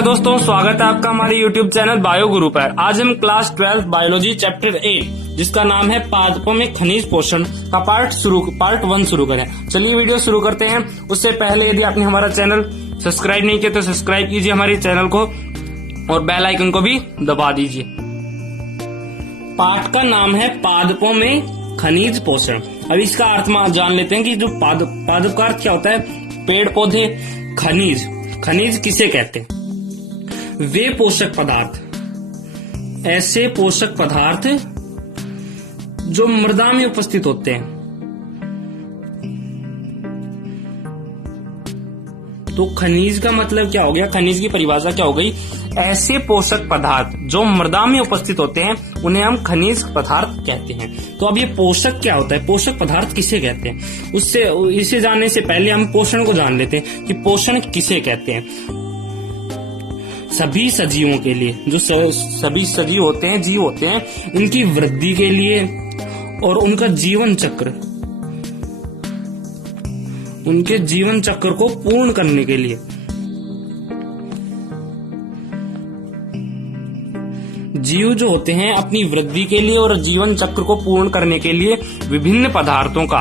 नमस्कार दोस्तों, स्वागत है आपका हमारे YouTube चैनल बायो गुरु पर। आज हम क्लास 12 बायोलॉजी चैप्टर 8 जिसका नाम है पादपों में खनिज पोषण का पार्ट 1 शुरू करें। चलिए वीडियो शुरू करते हैं। उससे पहले यदि आपने हमारा चैनल सब्सक्राइब नहीं किया तो सब्सक्राइब कीजिए हमारे चैनल को और बेल आइकन को भी दबा दीजिए। पाठ का नाम है पादपों में खनिज पोषण। अब इसका अर्थ जान लेते हैं कि जो पादप का अर्थ क्या होता है। पेड़ पौधे, खनिज किसे कहते हैं? वे पोषक पदार्थ, ऐसे पोषक पदार्थ जो मृदा में उपस्थित होते हैं। तो खनिज का मतलब क्या हो गया? खनिज की परिभाषा क्या हो गई? ऐसे पोषक पदार्थ जो मृदा में उपस्थित होते हैं उन्हें हम खनिज पदार्थ कहते हैं। तो अब ये पोषक क्या होता है, पोषक पदार्थ किसे कहते हैं, इसे जानने से पहले हम पोषण को जान लेते हैं कि पोषण किसे कहते हैं। सभी सजीवों के लिए, जो सभी सजीव होते हैं, जीव होते हैं, उनकी वृद्धि के लिए और उनका जीवन चक्र, उनके जीवन चक्र को पूर्ण करने के लिए, जीव जो होते हैं अपनी वृद्धि के लिए और जीवन चक्र को पूर्ण करने के लिए विभिन्न पदार्थों का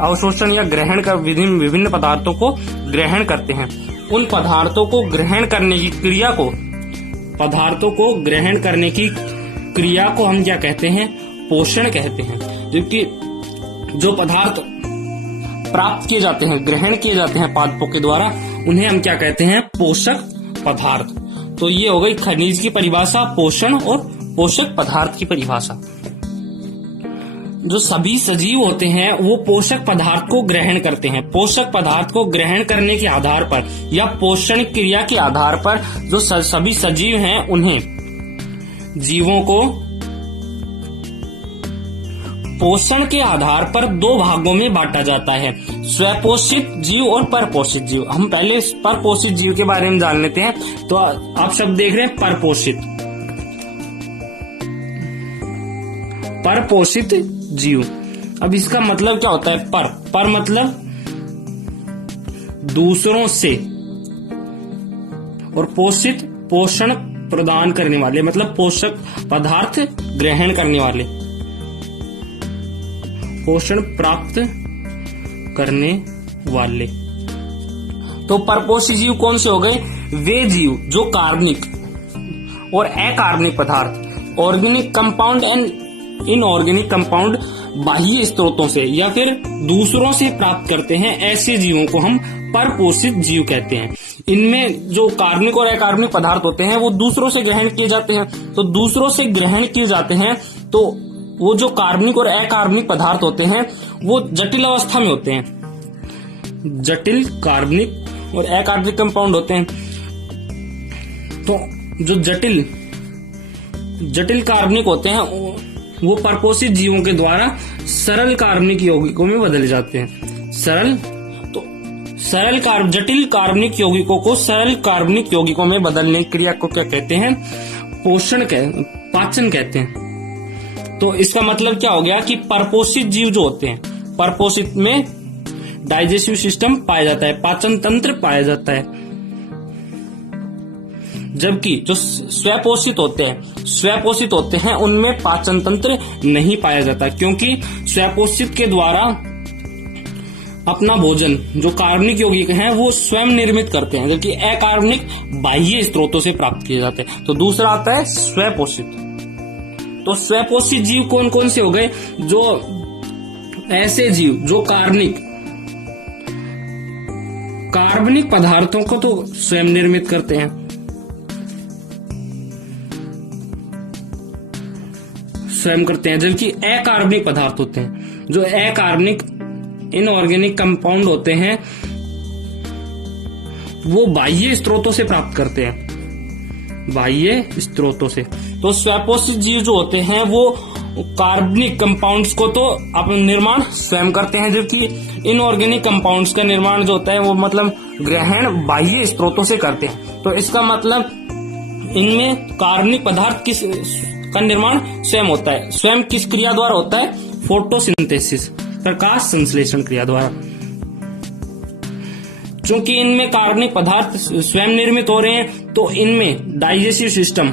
अवशोषण या ग्रहण कर विभिन्न पदार्थों को ग्रहण करते हैं। उन पदार्थों को ग्रहण करने की क्रिया को हम क्या कहते हैं? पोषण कहते हैं। जबकि जो पदार्थ प्राप्त किए जाते हैं, ग्रहण किए जाते हैं पादपों के द्वारा, उन्हें हम क्या कहते हैं? पोषक पदार्थ। तो ये हो गई खनिज की परिभाषा, पोषण और पोषक पदार्थ की परिभाषा। जो सभी सजीव होते हैं वो पोषक पदार्थ को ग्रहण करते हैं। पोषक पदार्थ को ग्रहण करने के आधार पर या पोषण क्रिया के आधार पर जो सभी सजीव हैं उन्हें, जीवों को पोषण के आधार पर दो भागों में बांटा जाता है, स्वपोषित जीव और परपोषित जीव। हम पहले परपोषित जीव के बारे में जान लेते हैं। तो आप शब्द देख रहे हैं परपोषित जीव। अब इसका मतलब क्या होता है? पर मतलब दूसरों से, और पोषित पोषण प्रदान करने वाले, मतलब पोषक पदार्थ ग्रहण करने वाले, पोषण प्राप्त करने वाले। तो परपोषित जीव कौन से हो गए? वे जीव जो कार्बनिक और अकार्बनिक पदार्थ, organic compound and inorganic compound बाह्य स्रोतों से या फिर दूसरों से प्राप्त करते हैं, ऐसे जीवों को हम परपोषित जीव कहते हैं। इनमें जो कार्बनिक और अकार्बनिक पदार्थ होते हैं वो दूसरों से ग्रहण किए जाते हैं। तो दूसरों से ग्रहण किए जाते हैं तो वो जो कार्बनिक और अकार्बनिक पदार्थ होते हैं वो जटिल अवस्था में होते हैं। जटिल कार्बनिक और अकार्बनिक कंपाउंड होते हैं। तो जो जटिल कार्बनिक होते हैं वो परपोषित जीवों के द्वारा सरल कार्बनिक यौगिकों में बदले जाते हैं। जटिल कार्बनिक यौगिकों को सरल कार्बनिक यौगिकों में बदलने की क्रिया को क्या कहते हैं? पाचन कहते हैं। तो इसका मतलब क्या हो गया कि परपोषित जीव जो होते हैं, परपोषित में डाइजेस्टिव सिस्टम पाया जाता है, पाचन तंत्र पाया जाता है। जबकि जो स्वपोषित होते हैं उनमें पाचन तंत्र नहीं पाया जाता, क्योंकि स्वपोषित के द्वारा अपना भोजन जो कार्बनिक यौगिक हैं वो स्वयं निर्मित करते हैं, जबकि अकार्बनिक बाह्य स्रोतों से प्राप्त किए जाते हैं। तो दूसरा आता है स्वपोषित। तो स्वपोषित जीव कौन कौन से हो गए? जो ऐसे जीव जो कार्बनिक पदार्थों को तो स्वयं निर्मित करते हैं, जबकि अकार्बनिक पदार्थ होते हैं, जो अकार्बनिक इनऑर्गेनिक कंपाउंड होते हैं, वो बाह्य स्रोतों से प्राप्त करते हैं, बाह्य स्रोतों से। तो स्वपोषित जीव जो होते हैं वो कार्बनिक कंपाउंड्स को तो अपना निर्माण स्वयं करते हैं, जबकि इनऑर्गेनिक कंपाउंड्स का निर्माण जो होता है वो मतलब ग्रहण बाह्य स्रोतों से करते हैं। तो इसका मतलब इनमें कार्बनिक पदार्थ का निर्माण स्वयं होता है। स्वयं किस क्रिया द्वारा होता है? फोटोसिंथेसिस, प्रकाश संश्लेषण क्रिया द्वारा। चूंकि इनमें कार्बनिक पदार्थ स्वयं निर्मित हो रहे हैं तो इनमें डाइजेस्टिव सिस्टम,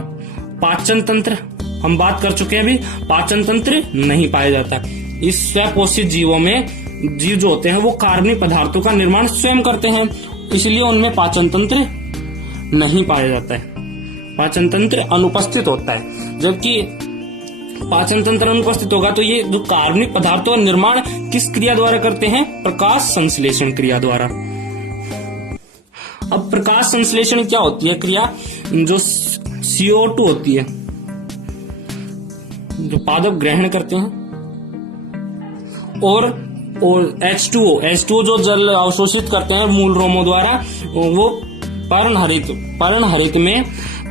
पाचन तंत्र, हम बात कर चुके हैं अभी, पाचन तंत्र नहीं पाया जाता। इस स्वपोषित जीवों में जीव जो होते हैं वो कार्बनिक पदार्थों का निर्माण स्वयं करते हैं, इसलिए उनमें पाचन तंत्र नहीं पाया जाता है, पाचन तंत्र अनुपस्थित होता है। जबकि पाचन तंत्र अनुपस्थित होगा तो ये जो कार्बनिक पदार्थों का निर्माण किस क्रिया द्वारा करते हैं? प्रकाश संश्लेषण क्रिया द्वारा। अब प्रकाश संश्लेषण क्या होती है क्रिया? जो CO2 होती है, जो पादप ग्रहण करते हैं, और H2O जो जल अवशोषित करते हैं मूल रोमों द्वारा, वो पर्णहरित में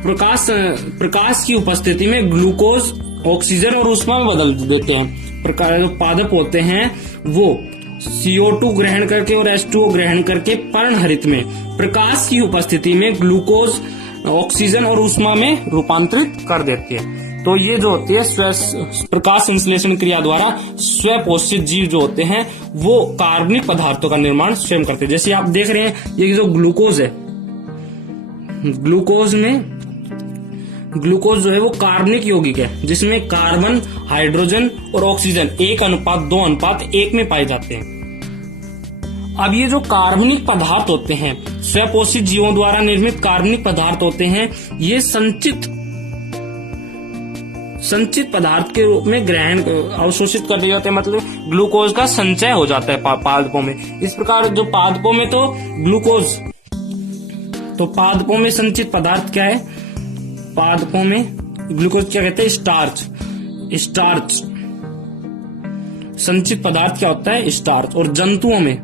प्रकाश की उपस्थिति में ग्लूकोज, ऑक्सीजन और ऊष्मा में बदल देते हैं। जो पादप होते हैं वो CO2 ग्रहण करके और H2O ग्रहण करके पर्णहरित में प्रकाश की उपस्थिति में ग्लूकोज, ऑक्सीजन और ऊष्मा में रूपांतरित कर देते हैं। तो ये जो होती है प्रकाश संश्लेषण क्रिया द्वारा स्वपोषित जीव जो होते हैं वो कार्बनिक पदार्थों का निर्माण स्वयं करते हैं। जैसे आप देख रहे हैं ये जो ग्लूकोज है, ग्लूकोज जो है वो कार्बनिक यौगिक है, जिसमें कार्बन, हाइड्रोजन और ऑक्सीजन 1:2:1 में पाए जाते हैं। अब ये जो कार्बनिक पदार्थ होते हैं, स्वपोषित जीवों द्वारा निर्मित कार्बनिक पदार्थ होते हैं, ये संचित पदार्थ के रूप में ग्रहण अवशोषित कर दिए जाते हैं, मतलब ग्लूकोज का संचय हो जाता है पादपों में। इस प्रकार जो पादपों में तो ग्लूकोज, तो पादपों में संचित पदार्थ क्या है? पादपों में ग्लूकोज क्या कहते हैं? स्टार्च। संचित पदार्थ क्या होता है? स्टार्च। और जंतुओं में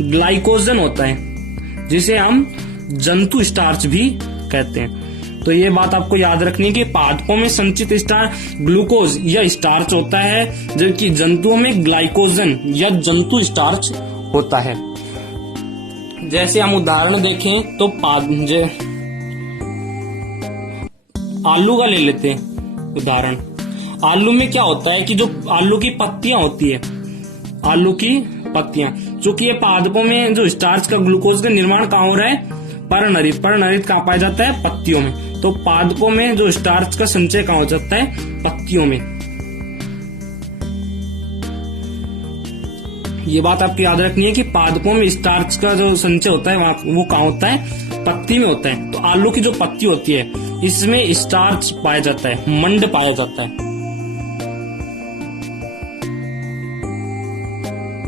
ग्लाइकोजन होता है, जिसे हम जंतु स्टार्च भी कहते हैं। तो ये बात आपको याद रखनी है कि पादपों में संचित ग्लूकोज या स्टार्च होता है, जबकि जंतुओं में ग्लाइकोजन या जंतु स्टार्च होता है। जैसे हम उदाहरण देखें तो आलू का ले लेते हैं उदाहरण। आलू में क्या होता है कि जो आलू की पत्तियां होती है, आलू की पत्तियां, चूंकि ये पादपों में जो स्टार्च का, ग्लूकोज का निर्माण कहाँ हो रहा है? पर्णहरित कहाँ पाया जाता है? पत्तियों में। तो पादपों में जो स्टार्च का संचय कहाँ हो जाता है? पत्तियों में। ये बात आपको याद रखनी है कि पादपों में स्टार्च का जो संचय होता है वो कहाँ होता है? पत्ती में होता है। तो आलू की जो पत्ती होती है इसमें स्टार्च पाया जाता है, मंड पाया जाता है।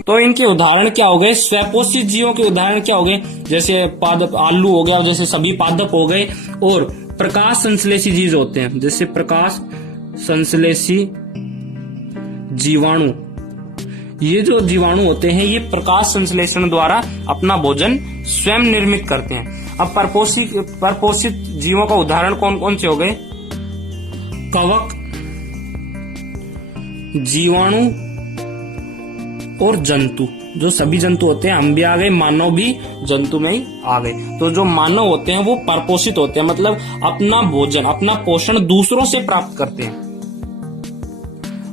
तो इनके उदाहरण क्या हो गए? स्वपोषित जीवों के उदाहरण क्या हो गए? जैसे पादप, आलू हो गया, जैसे सभी पादप हो गए। और प्रकाश संश्लेषी जीव होते हैं, जैसे प्रकाश संश्लेषी जीवाणु। ये जो जीवाणु होते हैं ये प्रकाश संश्लेषण द्वारा अपना भोजन स्वयं निर्मित करते हैं। अब परपोषित जीवों का उदाहरण कौन कौन से हो गए? कवक, जीवाणु और जंतु। जो सभी जंतु होते हैं, हम भी आ गए, मानव भी जंतु में ही आ गए। तो जो मानव होते हैं वो परपोषित होते हैं, मतलब अपना भोजन, अपना पोषण दूसरों से प्राप्त करते हैं।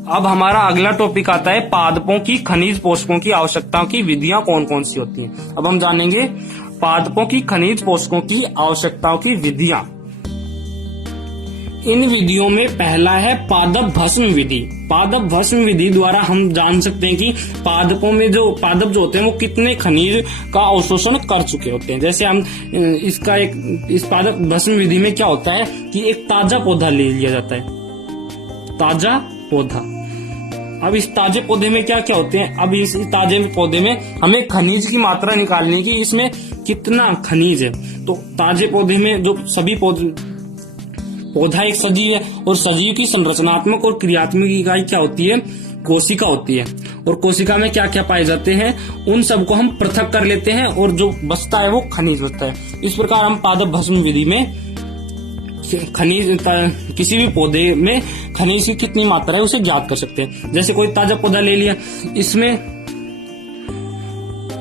अब हमारा अगला टॉपिक आता है पादपों की खनिज पोषकों की आवश्यकताओं की विधियां कौन कौन सी होती हैं। अब हम जानेंगे पादपों की खनिज पोषकों की आवश्यकताओं की विधियां। इन विधियों में पहला है पादप भस्म विधि। पादप भस्म विधि द्वारा हम जान सकते हैं कि पादपों में जो पादप जो होते हैं वो कितने खनिज का अवशोषण कर चुके होते हैं। जैसे हम इस पादप भस्म विधि में क्या होता है कि एक ताजा पौधा ले लिया जाता है, ताजा पौधा। अब इस ताजे पौधे में क्या क्या होते हैं? अब इस ताजे पौधे में हमें खनिज की मात्रा निकालनी की, इसमें कितना खनिज है। तो ताजे पौधे में जो सभी पौधा एक सजीव है, और सजीव की संरचनात्मक और क्रियात्मक इकाई क्या होती है? कोशिका होती है। और कोशिका में क्या क्या पाए जाते हैं उन सबको हम पृथक कर लेते हैं, और जो बचता है वो खनिज बचता है। इस प्रकार हम पादप भस्म विधि में खनिज, किसी भी पौधे में खनिज की कितनी मात्रा है उसे ज्ञात कर सकते हैं। जैसे कोई ताजा पौधा ले लिया, इसमें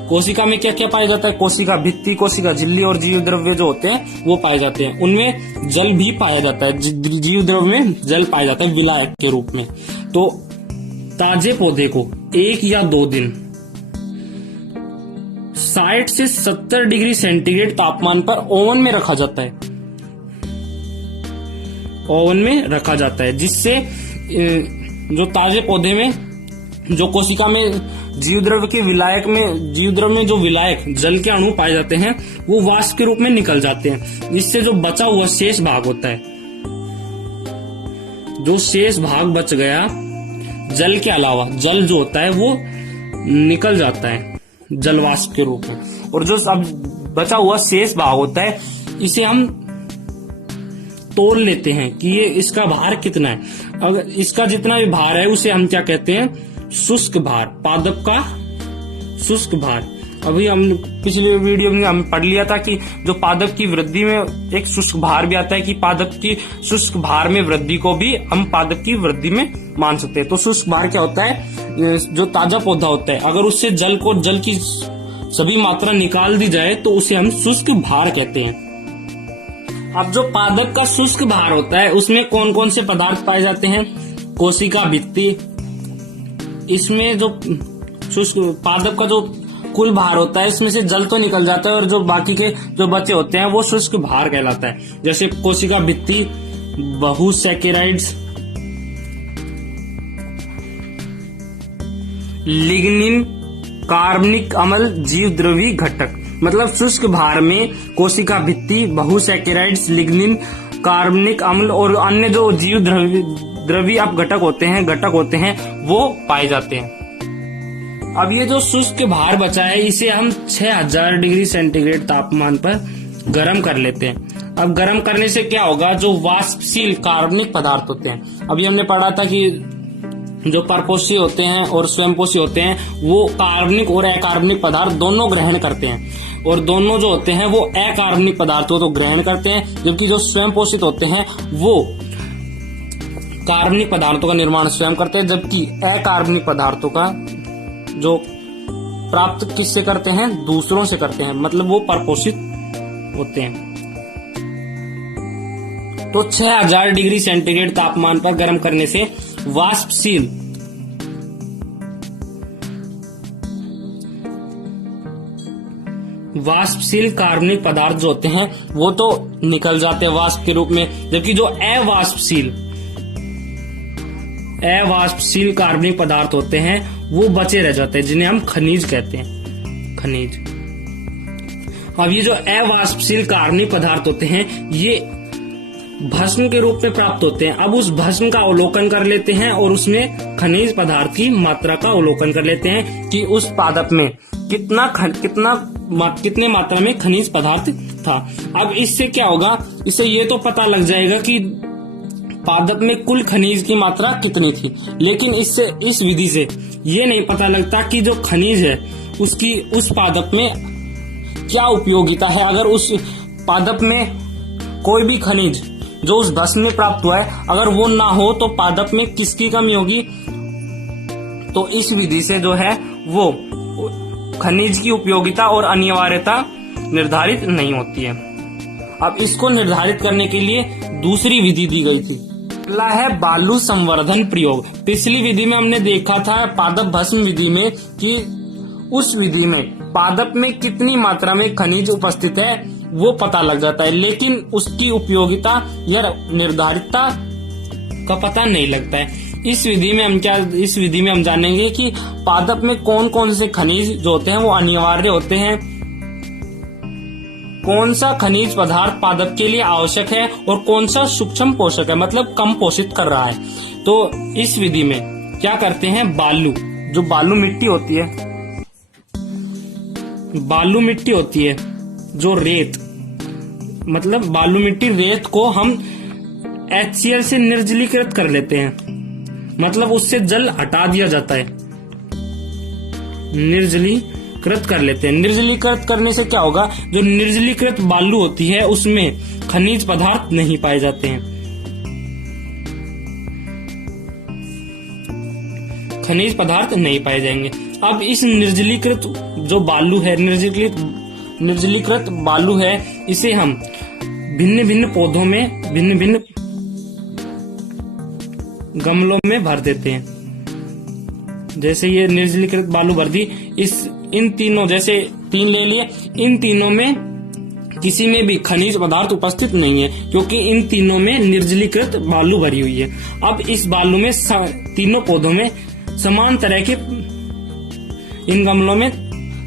कोशिका में क्या क्या पाया जाता है? कोशिका भित्ति, कोशिका झिल्ली और जीव द्रव्य जो होते हैं वो पाए जाते हैं। उनमें जल भी पाया जाता है, जीव द्रव्य में जल पाया जाता है विलायक के रूप में। तो ताजे पौधे को 1 या 2 दिन 60 से 70 डिग्री सेंटीग्रेड तापमान पर ओवन में रखा जाता है। ओवन में रखा जाता है, जिससे जो ताजे पौधे में जो कोशिका में जीव द्रव में जो विलायक जल के अणु पाए जाते हैं वो वाष्प के रूप में निकल जाते हैं। इससे जो बचा हुआ शेष भाग होता है, जो शेष भाग बच गया जल के अलावा, जल जो होता है वो निकल जाता है जल वाष्प के रूप में। और जो अब बचा हुआ शेष भाग होता है इसे हम तोल लेते हैं कि ये इसका भार कितना है। अगर इसका जितना भी भार है उसे हम क्या कहते हैं, शुष्क भार, पादप का शुष्क भार। अभी हम पिछले वीडियो में हम पढ़ लिया था कि जो पादप की वृद्धि में एक शुष्क भार भी आता है, कि पादप की शुष्क भार में वृद्धि को भी हम पादप की वृद्धि में मान सकते हैं। तो शुष्क भार क्या होता है, जो ताजा पौधा होता है अगर उससे जल की सभी मात्रा निकाल दी जाए तो उसे हम शुष्क भार कहते हैं। अब जो पादप का शुष्क भार होता है उसमें कौन कौन से पदार्थ पाए जाते हैं, कोशिका भित्ति, इसमें जो शुष्क पादप का जो कुल भार होता है इसमें से जल तो निकल जाता है और जो बाकी के जो बचे होते हैं वो शुष्क भार कहलाता है। जैसे कोशिका भित्ति, बहुसैकेराइड्स, लिग्निन, कार्बनिक अम्ल, जीव द्रवी घटक। मतलब शुष्क भार में कोशिका भित्ति, बहुसैकेराइड्स, लिग्निन, कार्बनिक अम्ल और अन्य जो जीव द्रवी घटक होते हैं वो पाए जाते हैं। अब ये जो शुष्क भार बचा है इसे हम 6000 डिग्री सेंटीग्रेड तापमान पर गर्म कर लेते हैं। अब गर्म करने से क्या होगा, जो वाष्पशील कार्बनिक पदार्थ होते हैं, अभी हमने पढ़ा था कि जो परपोषी होते हैं और स्वयंपोषी होते हैं वो कार्बनिक और अकार्बनिक पदार्थ दोनों ग्रहण करते हैं, और दोनों जो होते हैं वो अकार्बनिक पदार्थों को ग्रहण करते हैं, जबकि जो स्वयं पोषित होते हैं वो कार्बनिक पदार्थों का निर्माण स्वयं करते हैं, जबकि अकार्बनिक पदार्थों का जो प्राप्त किससे करते हैं, दूसरों से करते हैं, मतलब वो परपोषित होते हैं। तो 6000 डिग्री सेंटीग्रेड तापमान पर गर्म करने से वाष्पशील कार्बनिक पदार्थ जो होते हैं वो तो निकल जाते हैं वाष्प के रूप में, जबकि जो अवाष्पशील कार्बनिक पदार्थ होते हैं वो बचे रह जाते हैं, जिन्हें हम खनिज कहते हैं, खनिज। अब ये जो अवाष्पशील कार्बनिक पदार्थ होते हैं ये भस्म के रूप में प्राप्त होते हैं। अब उस भस्म का अवलोकन कर लेते हैं और उसमें खनिज पदार्थ की मात्रा का अवलोकन कर लेते हैं कि उस पादप में कितने मात्रा में खनिज पदार्थ था। अब इससे क्या होगा, इससे ये तो पता लग जाएगा कि पादप में कुल खनिज की मात्रा कितनी थी, लेकिन इस विधि से ये नहीं पता लगता कि जो खनिज है उसकी उस पादप में क्या उपयोगिता है। अगर उस पादप में कोई भी खनिज जो उस भस्म में प्राप्त हुआ है अगर वो ना हो तो पादप में किसकी कमी होगी। तो इस विधि से जो है वो खनिज की उपयोगिता और अनिवार्यता निर्धारित नहीं होती है। अब इसको निर्धारित करने के लिए दूसरी विधि दी गई थी, पहला है बालू संवर्धन प्रयोग। पिछली विधि में हमने देखा था पादप भस्म विधि में कि उस विधि में पादप में कितनी मात्रा में खनिज उपस्थित है वो पता लग जाता है, लेकिन उसकी उपयोगिता या निर्धारितता का पता नहीं लगता है। इस विधि में हम जानेंगे कि पादप में कौन कौन से खनिज जो होते हैं वो अनिवार्य होते हैं, कौन सा खनिज पदार्थ पादप के लिए आवश्यक है और कौन सा सूक्ष्म पोषक है, मतलब कम पोषित कर रहा है। तो इस विधि में क्या करते हैं, जो बालू मिट्टी होती है जो रेत, मतलब बालू मिट्टी रेत को हम HCl से निर्जलीकृत कर लेते हैं, मतलब उससे जल हटा दिया जाता है, निर्जलीकृत कर लेते हैं। निर्जलीकृत करने से क्या होगा, जो निर्जलीकृत बालू होती है उसमें खनिज पदार्थ नहीं पाए जाते हैं, खनिज पदार्थ नहीं पाए जाएंगे। अब इस निर्जलीकृत जो बालू है, निर्जलीकृत बालू है, इसे हम भिन्न भिन्न पौधों में भिन्न भिन्न गमलों में भर देते हैं। जैसे ये निर्जलीकृत बालू वर्दी, इन तीनों, जैसे 3 ले लिए, इन तीनों में किसी में भी खनिज पदार्थ उपस्थित नहीं है, क्योंकि इन तीनों में निर्जलीकृत बालू भरी हुई है। अब इस बालू में तीनों पौधों में समान तरह के, इन गमलों में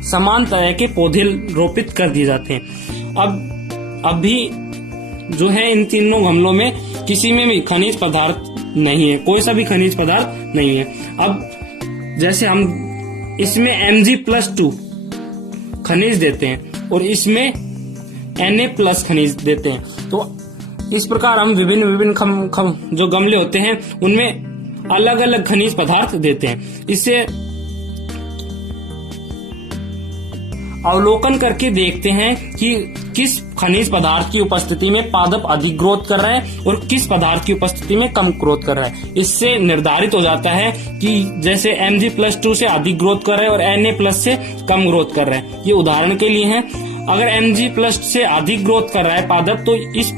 समान तरह के पौधे रोपित कर दिए जाते हैं। अब भी जो है इन तीनों गमलों में किसी में भी खनिज पदार्थ नहीं है, कोई सा भी खनिज पदार्थ नहीं है। अब जैसे हम इसमें Mg+2 खनिज देते हैं और इसमें Na+ खनिज देते हैं, तो इस प्रकार हम विभिन्न जो गमले होते हैं उनमें अलग अलग खनिज पदार्थ देते हैं। इससे अवलोकन करके देखते हैं कि किस खनिज पदार्थ की उपस्थिति में पादप अधिक ग्रोथ कर रहा है और किस पदार्थ की उपस्थिति में कम ग्रोथ कर रहा है। इससे निर्धारित हो जाता है कि जैसे Mg+2 से अधिक ग्रोथ कर रहा है और Na+ से कम ग्रोथ कर रहा है। ये उदाहरण के लिए है, अगर Mg+ से अधिक ग्रोथ कर रहा है पादप, तो इस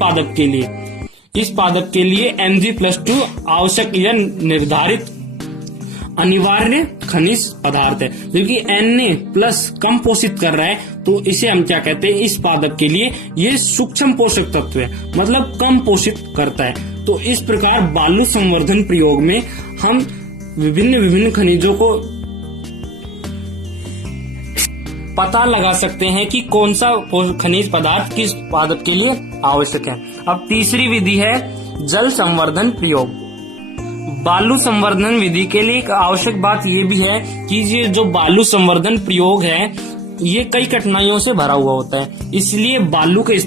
पादप के लिए Mg+2 आवश्यक या निर्धारित अनिवार्य खनिज पदार्थ है। जबकि Na+ कम पोषित कर रहा है, तो इसे हम क्या कहते हैं, इस पादप के लिए ये सूक्ष्म पोषक तत्व है, मतलब कम पोषित करता है। तो इस प्रकार बालू संवर्धन प्रयोग में हम विभिन्न खनिजों को पता लगा सकते हैं कि कौन सा खनिज पदार्थ किस पादप के लिए आवश्यक है। अब तीसरी विधि है जल संवर्धन प्रयोग। बालू संवर्धन विधि के लिए एक आवश्यक बात यह भी है कि ये जो बालू संवर्धन प्रयोग है ये कई कठिनाइयों से भरा हुआ होता है। इसलिए बालू के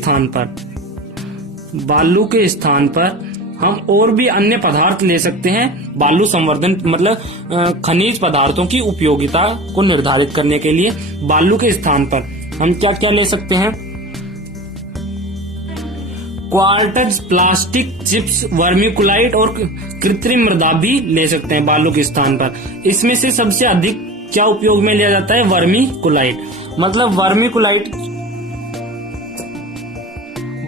स्थान पर हम और भी अन्य पदार्थ ले सकते हैं। बालू संवर्धन मतलब खनिज पदार्थों की उपयोगिता को निर्धारित करने के लिए बालू के स्थान पर हम क्या क्या ले सकते हैं, क्वार्ट्ज, प्लास्टिक चिप्स, वर्मिकुलाइट और कृत्रिम मृदा भी ले सकते हैं बालू के स्थान पर। इसमें से सबसे अधिक क्या उपयोग में लिया जाता है, वर्मिकुलाइट। मतलब वर्मिकुलाइट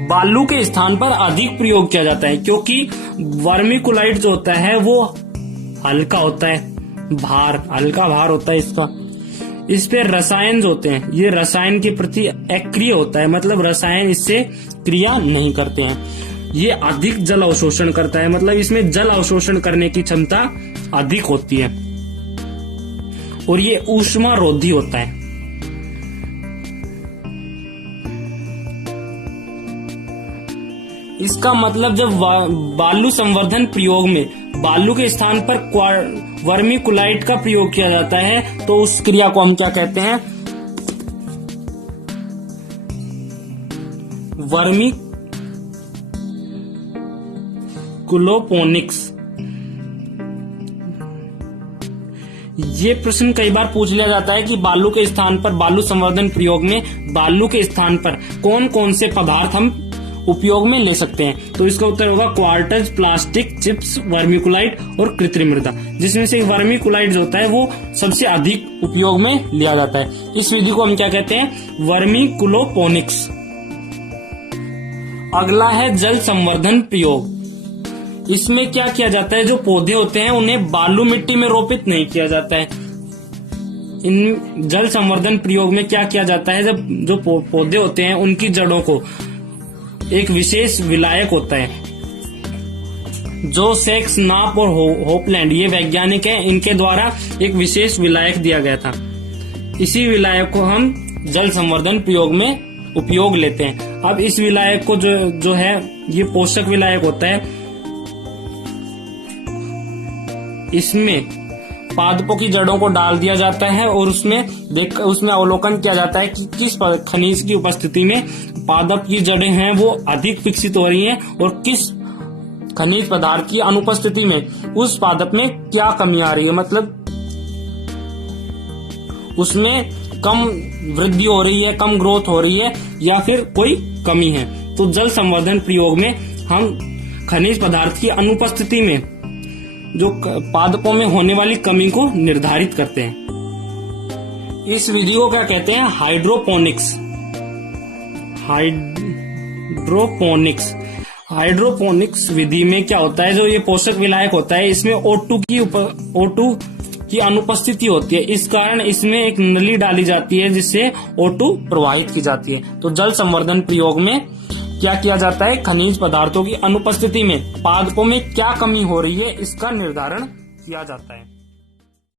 बालू के स्थान पर अधिक प्रयोग किया जाता है, क्योंकि वर्मिकुलाइट जो होता है वो हल्का होता है, हल्का भार होता है इसका। इस पे रसायन जो होते हैं ये रसायन के प्रति अक्रिय होता है, मतलब रसायन इससे क्रिया नहीं करते हैं। ये अधिक जल अवशोषण करता है, मतलब इसमें जल अवशोषण करने की क्षमता अधिक होती है और ये ऊष्मारोधी होता है। इसका मतलब जब बालू संवर्धन प्रयोग में बालू के स्थान पर वर्मिकुलाइट का प्रयोग किया जाता है तो उस क्रिया को हम क्या कहते हैं, वर्मिकुलोपोनिक्स। ये प्रश्न कई बार पूछ लिया जाता है कि बालू के स्थान पर, बालू संवर्धन प्रयोग में बालू के स्थान पर कौन कौन से पदार्थ हम उपयोग में ले सकते हैं। तो इसका उत्तर होगा क्वार्ट्ज, प्लास्टिक चिप्स, वर्मिकुलाइट और कृत्रिम मृदा, जिसमें से वर्मिकुलाइट जो होता है वो सबसे अधिक उपयोग में लिया जाता है। इस विधि को हम क्या कहते हैं, वर्मिकुलोपोनिक्स। अगला है जल संवर्धन प्रयोग। इसमें क्या किया जाता है, जो पौधे होते हैं उन्हें बालू मिट्टी में रोपित नहीं किया जाता है। इन जल संवर्धन प्रयोग में क्या किया जाता है, जब जो पौधे होते हैं उनकी जड़ों को एक विशेष विलायक होता है, जो सेक्स, नाप और होपलैंड, ये वैज्ञानिक है, इनके द्वारा एक विशेष विलायक दिया गया था। इसी विलायक को हम जल संवर्धन प्रयोग में उपयोग लेते हैं। अब इस विलायक को जो है ये पोषक विलायक होता है। इसमें पादपों की जड़ों को डाल दिया जाता है और उसमें अवलोकन किया जाता है कि किस खनिज की उपस्थिति में पादप की जड़ें हैं वो अधिक विकसित हो रही हैं और किस खनिज पदार्थ की अनुपस्थिति में उस पादप में क्या कमी आ रही है, मतलब उसमें कम वृद्धि हो रही है, कम ग्रोथ हो रही है या फिर कोई कमी है। तो जल संवर्धन प्रयोग में हम खनिज पदार्थ की अनुपस्थिति में जो पादपों में होने वाली कमी को निर्धारित करते हैं। इस विधि को क्या कहते हैं, हाइड्रोपोनिक्स। हाइड्रोपोनिक्स विधि में क्या होता है, जो ये पोषक विलायक होता है इसमें O2 की अनुपस्थिति होती है। इस कारण इसमें एक नली डाली जाती है जिससे O2 प्रवाहित की जाती है। तो जल संवर्धन प्रयोग में क्या किया जाता है, खनिज पदार्थों की अनुपस्थिति में पादपों में क्या कमी हो रही है इसका निर्धारण किया जाता है।